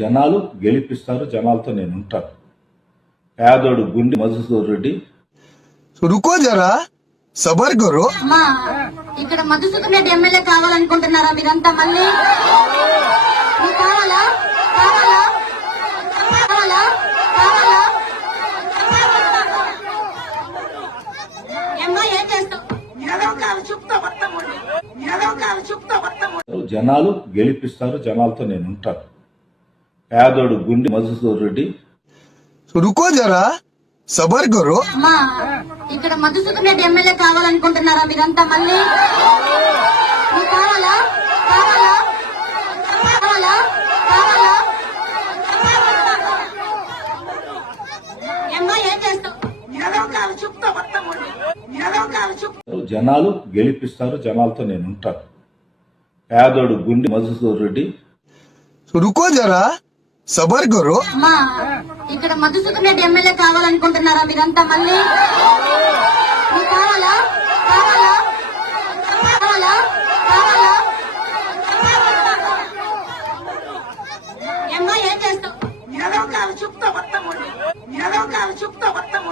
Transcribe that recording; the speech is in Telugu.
జనాలు గెలిపిస్తారు జనాలతో నేను ఉంటాను. పేదోడు గుండి మధుసూర్ రెడ్డి. రుకో జరా సబర్ గురు. ఇక్కడ మధుసూదన్ రెడ్డి ఎమ్మెల్యే కావాలనుకుంటున్నారా మీరంతా మళ్ళీ? కావాలా? కావాలా? కావాలా? కావాలా? జనాలు గెలిపిస్తారు జనాలతో నేను ఉంటాను. పేదోడు గుండె మధుసూర్ రెడ్డి రుకో జరా సబర్ గురు ఇక్కడ మధుసూదన్ రెడ్డి ఎమ్మెల్యే కావాలనుకుంటున్నారా మీరంతా మళ్ళీ? కావాలా? జనాలు గెలిపిస్తారు జనాలతో నేను ఉంటాను. పేదోడు గుండె మధుసూర్ రెడ్డి రుకో జరా సబర్ గారు? ఇక్కడ మధుసూదన్ రెడ్డి ఎమ్మెల్యే కావాలనుకుంటున్నారా మీరంతా మళ్ళీ? కావాలా? కావాలా? కావాలా? కావాలా? ఏం చేస్తావు? చెప్తావా?